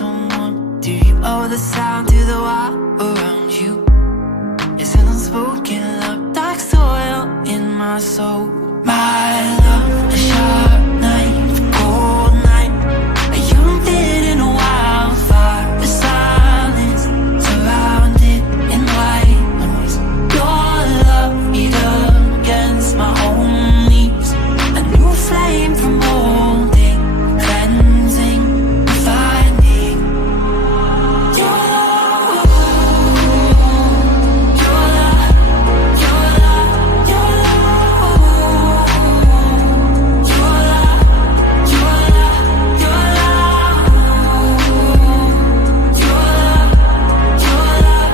someone? Do you owe the sound to the wire around you? It's an unspoken love, dark soil in my soul. My love, a sharp knife, cold night, a young dead in a wildfire, a silence surrounded in white noise. Your love beat against my own leaves, a new flame from molding, cleansing, refining. Your love, your love, your love, your love, your love, your love, your love,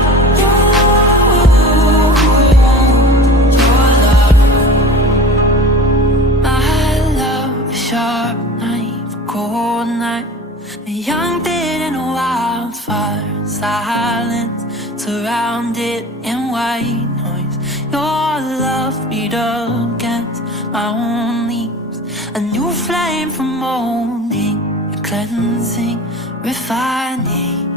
your love, my love, a sharp knife, cold night, a young dead in a wildfire, silence surrounded in white noise. Your love beat against my own leaves, a new flame from molding, cleansing, refining.